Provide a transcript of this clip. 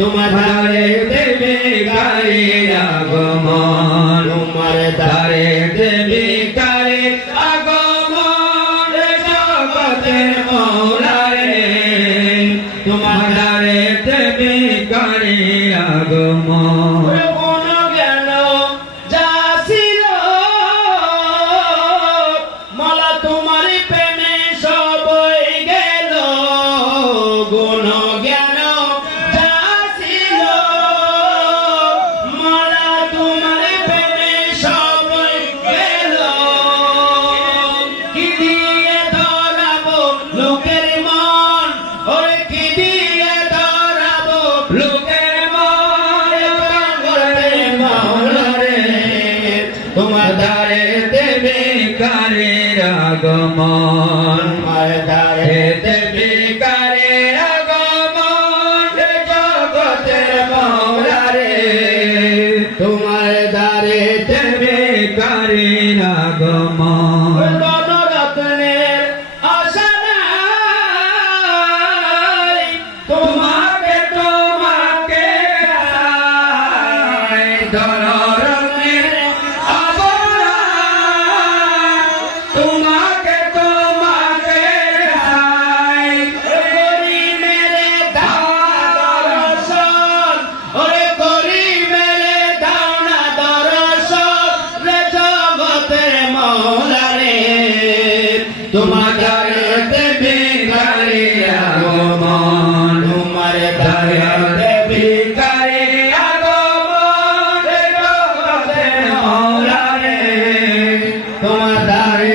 তোমার ধারে দেবে গারে আগমন তোমার ধারে দেবে গারে আগমন জগতের মৌলা রে তোমার ধারে দেবে গারে আগমন কোন জ্ঞান যা ছিল মালা তোমার প্রেমে সবই গেল গুণ জ্ঞান যা ছিল মালা তোমার প্রেমে সবই গেল কি দিয়ে ধরাবো লোকের মন ওরে কি দিয়ে ধরাবো লোকের মন মৌলা রে তোমার ধারে দেবে কারে আগমন তোমার ধারে দেবে কারে আগমন জগতের মৌলা রে তোমার ধারে দেবে কারে আগমন রত্নের আশা নাই তোমাকে তোমাকে ধরনের তোমাকে তোমাকে করি মেরে দর্শন ওরে করি মেরে দাওনা দর্শন রে জগতের মৌলা রে তোমার ধারে দেবে গারে আগমন তোমার ধারে দেবে গারে আগমন রে জগতের মৌলা রে তোমার ধারে